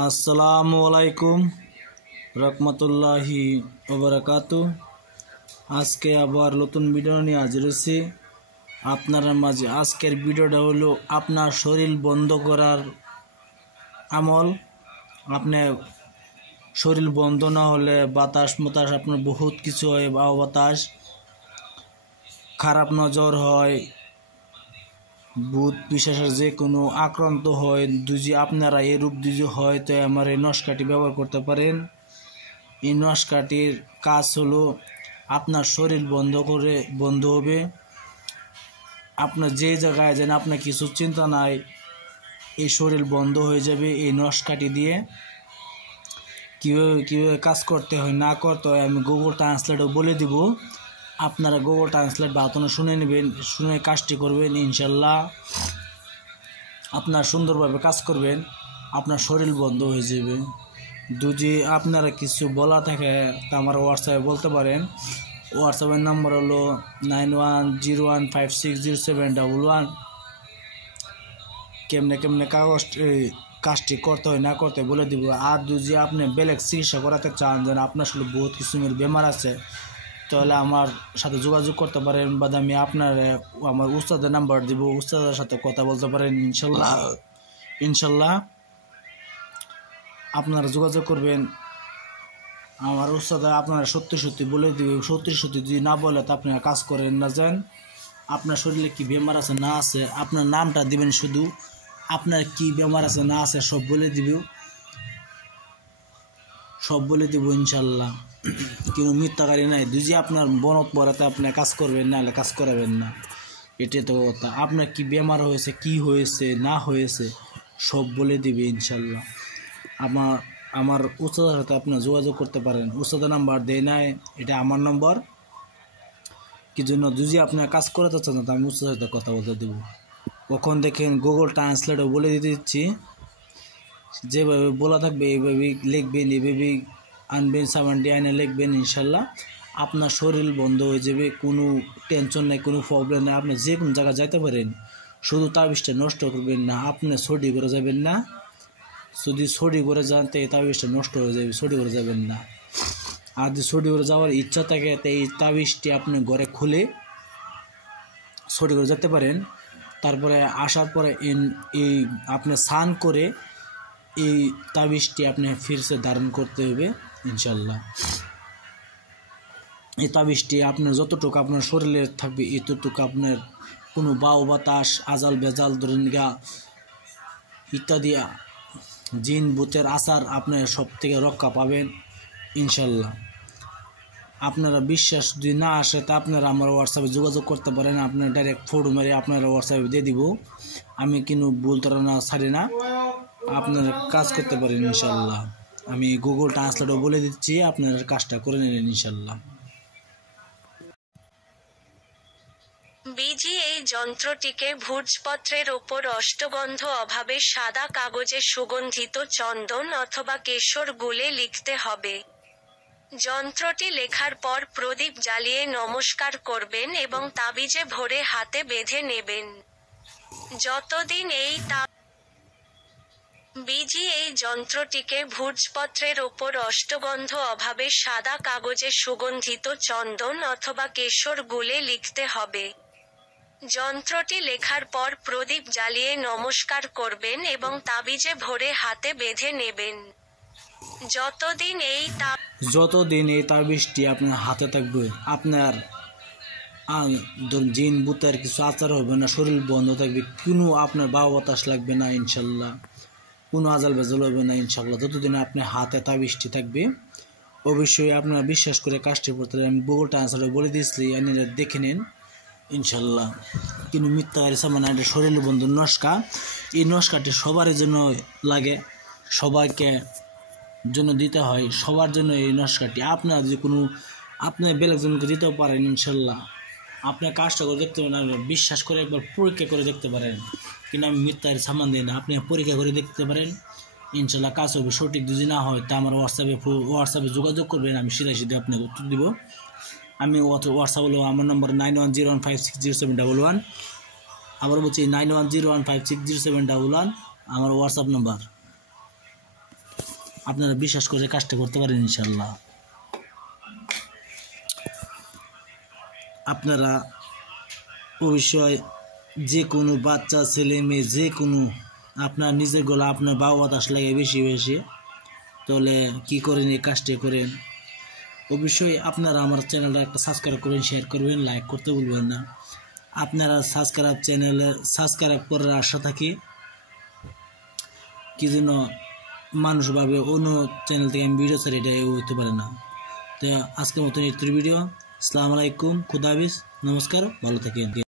আসসালামু আলাইকুম রহমতুল্লাহি ওবারাকাতু। আজকে আবার নতুন ভিডিও নিয়ে হাজির হয়েছি আপনার মাঝে। আজকের ভিডিওটা হলো আপনার শরীর বন্ধ করার আমল। আপনার শরীর বন্ধ না হলে বাতাস আপনার বহুত কিছু হয়, বাতাস খারাপ নজর হয়, ভূত পিশাচের যে কোনো আক্রান্ত হয়। যদি আপনারা এই রূপ যদি হয় তো আমার এই নস্কাটি ব্যবহার করতে পারেন। এই নস্কাটির কাজ হলো আপনার শরীর বন্ধ হবে। আপনার যে জায়গায় যেন আপনার কিছু চিন্তা নাই, এই শরীর বন্ধ হয়ে যাবে এই নস্কাটি দিয়ে। কীভাবে কাজ করতে হয় না করতে হয় আমি গুগল ট্রান্সলেটও বলে দিব। আপনারা গুগল ট্রান্সলেট বাতনে শুনে নেবেন, শুনে কাজটি করবেন। ইনশাল্লাহ আপনার সুন্দরভাবে কাজ করবেন, আপনার শরীর বন্ধ হয়ে যাবে। যদি আপনারা কিছু বলা থাকে তা আমার হোয়াটসঅ্যাপে বলতে পারেন। হোয়াটসঅ্যাপের নাম্বার হলো 9101560711। কেমনে কাজটি করতে হয় না করতে বলে দিব। আর যদি আপনি বেলেগ চিকিৎসা করাতে চান, যেন আপনার আসলে বহুত কিসিমের বেমার আছে, তাহলে আমার সাথে যোগাযোগ করতে পারেন, বা আমি আপনার আমার উস্তাদের নাম্বার দিব, উস্তাদের সাথে কথা বলতে পারেন। ইনশাল্লাহ আপনারা যোগাযোগ করবেন। আমার উস্তাদ আপনারা সত্যি বলে দিবে। সত্যি যদি না বলে তো আপনারা কাজ করেন না। যান আপনার শরীরে কি বেমার আছে না আছে, আপনার নামটা দিবেন, শুধু আপনার কি বেমার আছে না আছে সব বলে দিব ইনশাল্লাহ। কিন্তু মিথ্যাকারী নাই। যদি আপনার বনত পড়াতে আপনি কাজ করবেন, না হলে কাজ করাবেন না। এটাই তো কথা। আপনার কি বেমার হয়েছে, কি হয়েছে না হয়েছে সব বলে দিবে ইনশাল্লাহ। আমার উস্তাদের সাথে আপনার যোগাযোগ করতে পারেন। উস্তাদের নাম্বার দেয় নাই, এটা আমার নম্বর। কি জন্য যদি আপনার কাজ করাতে চান তো আমি উস্তাদের সাথে কথা বলতে দেবো। কখন দেখেন গুগল ট্রান্সলেটও বলে দিচ্ছি, যেভাবে বলা থাকবে এইভাবে লিখবেন, এইভাবে আনবেন, সামানটি আইনে লিখবেন। ইনশাল্লাহ আপনার শরীর বন্ধ হয়ে যাবে। কোনো টেনশন নেই, কোনো প্রবলেম নেই। আপনি যে কোনো জায়গায় যাইতে পারেন। শুধু তাবিজটা নষ্ট করবেন না। আপনি ছড়ি করে যাবেন না। যদি ছড়ি করে যান তো এই তাবিজটা নষ্ট হয়ে যাবে, ছড়ি করে যাবেন না। আর যদি ছড়ি করে যাওয়ার ইচ্ছা থাকে তো এই তাবিজটি আপনি ঘরে খুলে ছড়ি করে যেতে পারেন। তারপরে আসার পরে এই আপনি স্নান করে এই তাবিজটি আপনি ফিরসে ধারণ করতে হবে ইনশাল্লাহ। এই তাবিজটি আপনার যতটুকু আপনার শরীরে থাকবে এতটুকু আপনার কোনো বাতাস আজাল বেজাল ধরেন ইত্যাদি জিন ভূতের আসার আপনি সব থেকে রক্ষা পাবেন ইনশাল্লাহ। আপনারা বিশ্বাস যদি না আসে তা আপনারা আমার হোয়াটসঅ্যাপে যোগাযোগ করতে পারেন। আপনার ডাইরেক্ট ফটো মেরে আপনারা হোয়াটসঅ্যাপে দিয়ে দিব। আমি কিন্তু ভুল না ছাড়ি না, আপনারা কাজ করতে পারেন ইনশাল্লাহ। আমি গুগল ট্রান্সলেটও বলে দিচ্ছি, আপনারা কাজটা করে নেবেন ইনশাল্লাহ। বিজি এই যন্ত্রটিকে ভূর্জপত্রের ওপর অষ্টগন্ধ অভাবে সাদা কাগজে সুগন্ধিত চন্দন অথবা কেশর গুলে লিখতে হবে। যন্ত্রটি লেখার পর প্রদীপ জ্বালিয়ে নমস্কার করবেন এবং তাবিজে ভরে হাতে বেঁধে নেবেন। যতদিন বিজি এই যন্ত্রটিকে ভূর্জপত্রের ওপর অষ্টগন্ধ অভাবে সাদা কাগজে সুগন্ধিত চন্দন অথবা কেশর গুলে লিখতে হবে। যন্ত্রটি লেখার পর প্রদীপ জ্বালিয়ে নমস্কার করবেন এবং তাবিজে ভরে হাতে বেঁধে নেবেন। যতদিন এই তাবিজটি আপনার হাতে থাকবে, আপনার জিন ভূতের কিছু আচার হবে না, শরীর বন্ধ থাকবে, কোনো আপনার বাতাস লাগবে না ইনশাল্লাহ, কোনো আজাল বেজাল হবে না ইনশাল্লাহ। যতদিন আপনার হাতে তাবিজটি থাকবে অবশ্যই আপনারা বিশ্বাস করে কাজটি করতে। আমি গুগল ট্রান্সলেট বলে দিয়েছি, দেখে নিন ইনশাল্লাহ। কিন্তু মিথ্যা সামান এটা শরীর বন্ধু নস্কা। এই নস্কাটি সবার জন্য লাগে, সবাইকে জন্য দিতে হয়, সবার জন্য এই নস্কাটি। আপনারা যে কোনো আপনার বেলেগজনকে দিতেও পারেন ইনশাল্লাহ। আপনার কাজটা করে দেখতে পারেন, বিশ্বাস করে একবার পরীক্ষা করে দেখতে পারেন। কিন্তু আমি মিথ্যার সামান দিই না, আপনি পরীক্ষা করে দেখতে পারেন ইনশাল্লাহ কাজ হবে। সঠিক যদি না হয় তা আমার হোয়াটসঅ্যাপে যোগাযোগ করবেন, আমি সিধে আপনাকে উত্তর দিব। আমি হোয়াটসঅ্যাপ হলো আমার নম্বর 9101560711। আবার বলছি 9101560711 আমার হোয়াটসঅ্যাপ নাম্বার। আপনারা বিশ্বাস করে কাজটা করতে পারেন ইনশাল্লাহ। আপনারা অবশ্যই যে কোনো বাচ্চা ছেলে মেয়ে যে কোনো আপনার নিজের গলা আপনার বাবা বাতাস লাগে বেশি বেশি, তাহলে কী করেন এই কাজটি করেন। অবশ্যই আপনারা আমার চ্যানেলটা একটা সাবস্ক্রাইব করবেন, শেয়ার করবেন, লাইক করতে ভুলবেন না। আপনারা সাবস্ক্রাইব করার আশা থাকি, কি যেন মানুষ ভাবে অন্য চ্যানেল থেকে আমি ভিডিও ছাড়ি, এটা হইতে পারে না। তো আজকের মতন এই ভিডিও। আসসালামু আলাইকুম, খুদা হাফেজ, নমস্কার, ভালো থাকেন।